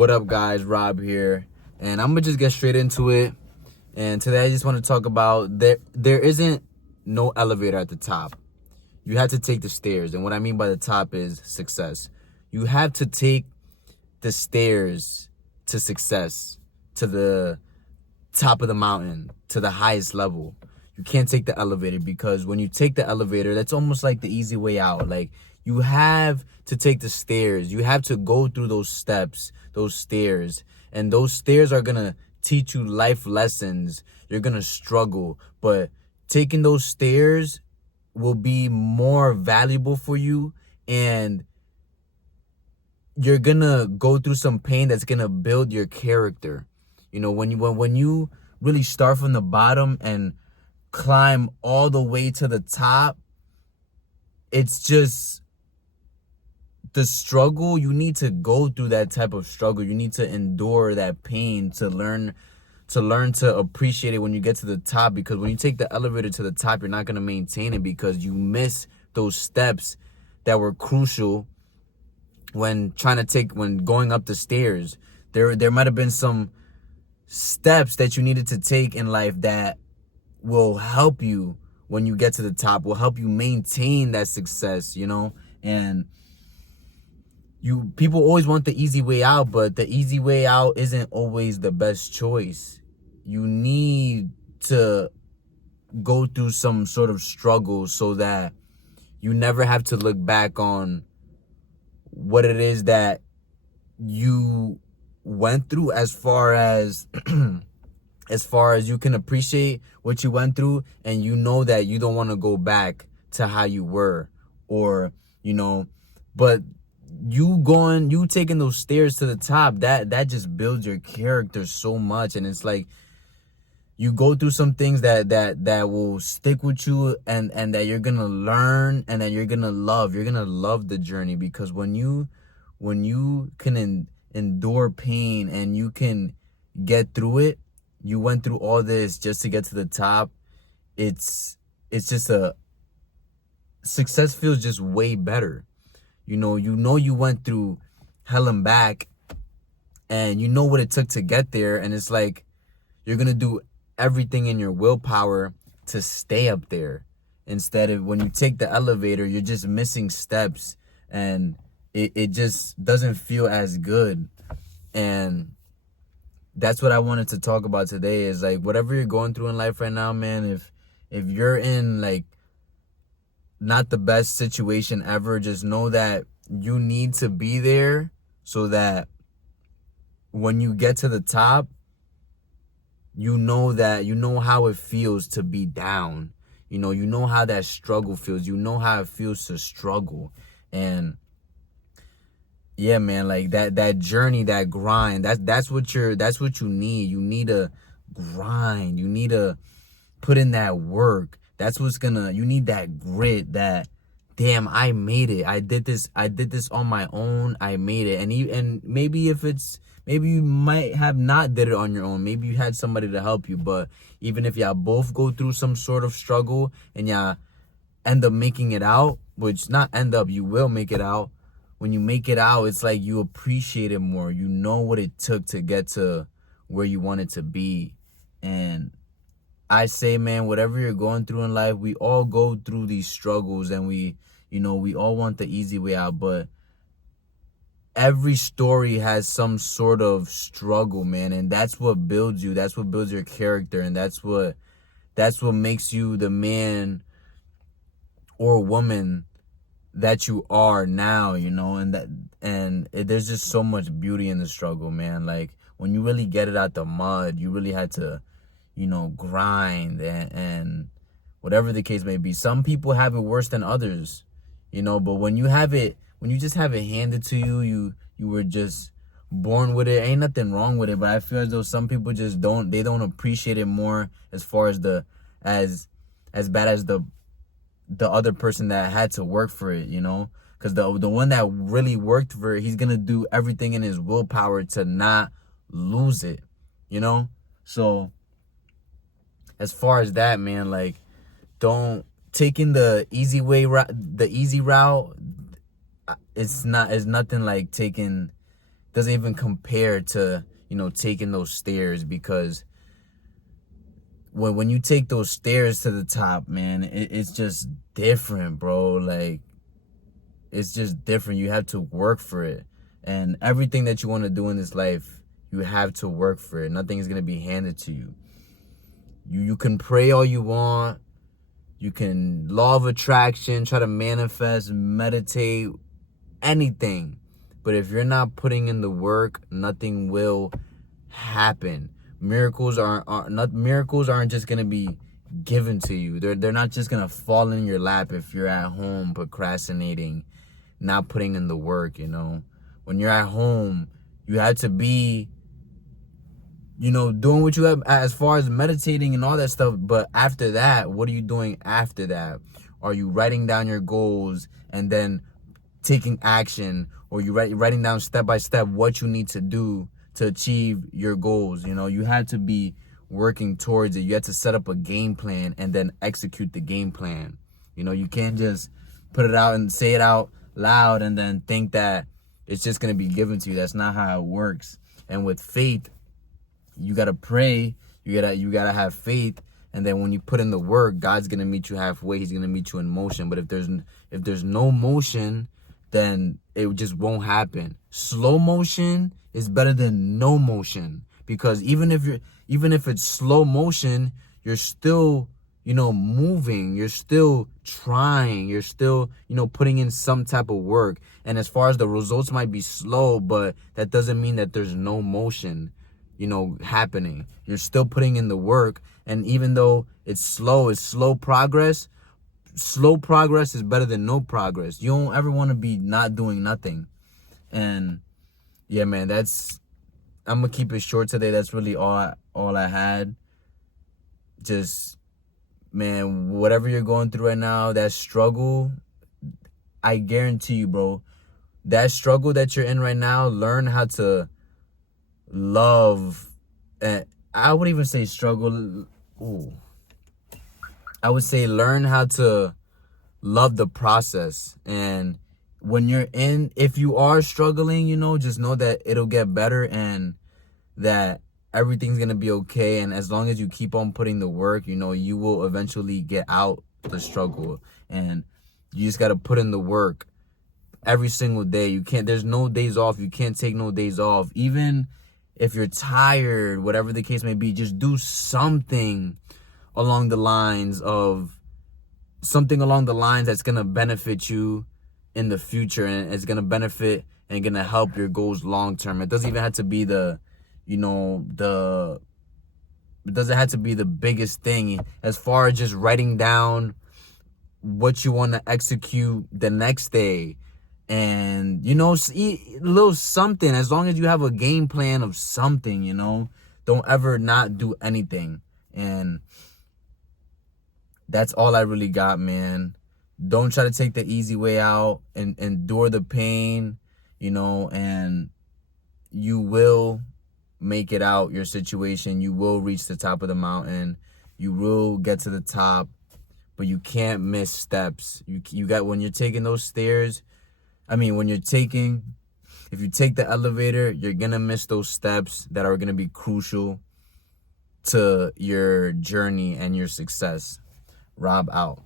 What up, guys? Rob here, and I'm gonna just get straight into it. And today I just want to talk about there isn't no elevator at the top. You have to take the stairs, and what I mean by the top is success. You have to take the stairs to success, to the top of the mountain, to the highest level. You can't take the elevator, because when you take the elevator, that's almost like the easy way out. Like, you have to take the stairs. You have to go through those steps, those stairs. And those stairs are going to teach you life lessons. You're going to struggle. But taking those stairs will be more valuable for you. And you're going to go through some pain that's going to build your character. You know, when you really start from the bottom and climb all the way to the top, it's just the struggle. You need to go through that type of struggle. You need to endure that pain to learn to appreciate it when you get to the top. Because when you take the elevator to the top, you're not going to maintain it, because you miss those steps that were crucial when going up the stairs. There might have been some steps that you needed to take in life that will help you when you get to the top, will help you maintain that success, you know? And people always want the easy way out, but the easy way out isn't always the best choice. You need to go through some sort of struggle so that you never have to look back on what it is that you went through, as far as you can appreciate what you went through, and you know that you don't want to go back to how you were, or, you know, but you taking those stairs to the top, that just builds your character so much. And it's like, you go through some things that will stick with you, and that you're gonna learn, and that you're gonna love the journey. Because when you can endure pain and you can get through it, you went through all this just to get to the top, it's just success feels just way better. You know you went through hell and back, and you know what it took to get there, and it's like you're gonna do everything in your willpower to stay up there. Instead of, when you take the elevator, you're just missing steps, and it just doesn't feel as good. And that's what I wanted to talk about today, is like, whatever you're going through in life right now, man, if you're in, like, not the best situation ever, just know that you need to be there, so that when you get to the top, you know how it feels to be down. You know how that struggle feels. You know how it feels to struggle. And yeah, man, like that journey, that grind, that's what you need. You need to grind. You need to put in that work. You need that grit, that, damn, I made it. I did this on my own. I made it. And maybe you might have not did it on your own. Maybe you had somebody to help you. But even if y'all both go through some sort of struggle and y'all end up making it out, which not end up, you will make it out. When you make it out, it's like you appreciate it more. You know what it took to get to where you wanted to be. And I say, man, whatever you're going through in life, we all go through these struggles, and we all want the easy way out. But every story has some sort of struggle, man. And that's what builds you. That's what builds your character. And that's what makes you the man or woman that you are now, you know. And there's just so much beauty in the struggle, man. Like, when you really get it out the mud, you really had to, grind, and whatever the case may be. Some people have it worse than others, but when you just have it handed to you, you were just born with it. Ain't nothing wrong with it, but I feel as though some people just don't appreciate it more, as far as as bad as the other person that had to work for it, because the one that really worked for it, he's gonna do everything in his willpower to not lose it, so as far as that, man, like, don't taking the easy route. It's nothing like taking doesn't even compare to, you know, taking those stairs. Because when you take those stairs to the top, man, it's just different, bro. Like, it's just different. You have to work for it. And everything that you want to do in this life, you have to work for it. Nothing is going to be handed to you. You can pray all you want. You can law of attraction, try to manifest, meditate, anything. But if you're not putting in the work, nothing will happen. Miracles aren't just gonna be given to you. They're not just gonna fall in your lap if you're at home procrastinating, not putting in the work, you know. When you're at home, you have to be, you know, doing what you have as far as meditating and all that stuff. But after that, what are you doing after that? Are you writing down your goals and then taking action? Or you writing down step by step what you need to do to achieve your goals? You know, you have to be working towards it. You have to set up a game plan and then execute the game plan. You know, you can't just put it out and say it out loud and then think that it's just going to be given to you. That's not how it works. And with faith, you got to pray. You got to have faith. And then when you put in the work, God's going to meet you halfway. He's going to meet you in motion. But if there's no motion, then it just won't happen. Slow motion is better than no motion, because even if it's slow motion, you're still, you know, moving, you're still trying, you're still, you know, putting in some type of work. And as far as the results might be slow, but that doesn't mean that there's no motion, you know, happening. You're still putting in the work. And even though it's slow progress. Slow progress is better than no progress. You don't ever want to be not doing nothing. And yeah, man, I'm gonna keep it short today. That's really all I had. Just, man, whatever you're going through right now, that struggle, I guarantee you, bro, that struggle that you're in right now, learn how to love. And I would even say struggle. Ooh. I would say learn how to love the process. And when if you are struggling, you know, just know that it'll get better and that everything's going to be okay. And as long as you keep on putting the work, you know, you will eventually get out the struggle. And you just got to put in the work every single day. There's no days off. You can't take no days off. Even if you're tired, whatever the case may be, just do something along the lines that's going to benefit you in the future, and it's going to benefit and going to help your goals long term. It doesn't even have to be it doesn't have to be the biggest thing. As far as just writing down what you want to execute the next day, and, you know, a little something, as long as you have a game plan of something, you know, don't ever not do anything. And that's all I really got, man. Don't try to take the easy way out and endure the pain, you know, and you will make it out your situation. You will reach the top of the mountain. You will get to the top, but you can't miss steps. When you're taking those stairs, if you take the elevator, you're going to miss those steps that are going to be crucial to your journey and your success. Rob out.